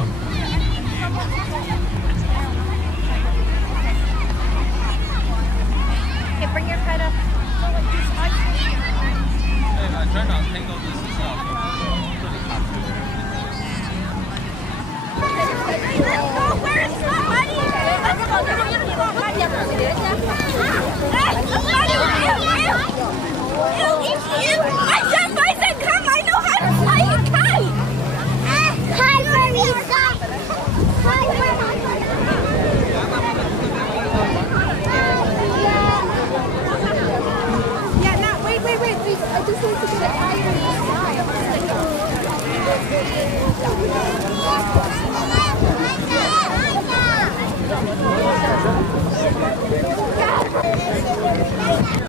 Okay, bring your head up. Try not to tangle this stuff. Let's go. Where is somebody? Let's go. I said, I said, come. I know how to fly a kite. Hi, Marisa. Hi, Yeah, no, wait. Please, I just need to get it.